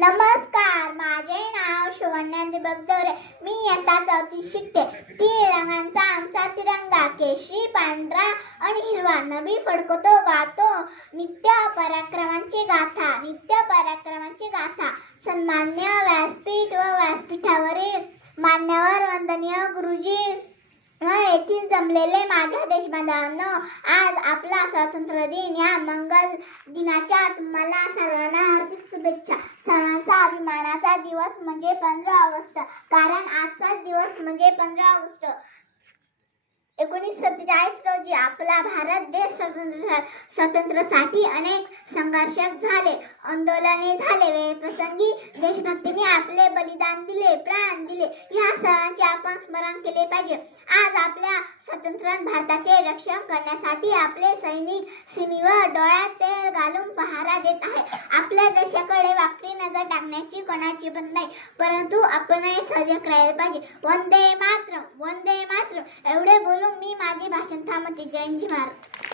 नमस्कार माझे नाव शिवण्या दीपक दौरे मी इयत्ता चौथी शिकते. तीन रंगांचा आमचा तिरंगा केशरी पांढरा आणि हिरवा. नवी फडकतो गातो. नित्य पराक्रमांची गाथा नित्य पराक्रमांची गाथा. सन्मान्य व्यासपीठ व व्यासपीठावरील मान्यवर वंदनीय गुरुजी व येथील जमलेले माझ्या देशबांधवांनो आज आपला स्वातंत्र्य दिन या मंगल दिनाच्या तुम्हाला सर्वांना हार्दिक शुभेच्छा. दिवस म्हणजे पंधरा ऑगस्ट. कारण आजचा दिवस म्हणजे पंधरा ऑगस्ट. एकोणीस सत्तेचाळीस रोजी आपला भारत देश स्वतंत्र स्वतंत्रसाठी अनेक संघर्ष झाले. आंदोलने झाले. वेळप्रसंगी देशभक्तीने आपले बलिदान दिले प्राण दिले. या सर्वांचे आपण स्मरण केले पाहिजे. आज आपल्या स्वतंत्र भारताचे रक्षण करण्यासाठी आपले सैनिक सीमेवर डोळ्यात तेल घालून पहारा देत आहे. आपल्या देशाकडे वाकडी नजर टाकण्याची कोणाची पण नाही. परंतु आपणही सजग राहिले पाहिजे. वंदे मात्र वंदे मात्र एवढे बोलून मी माझे भाषण थांबते जय हिंद भारत.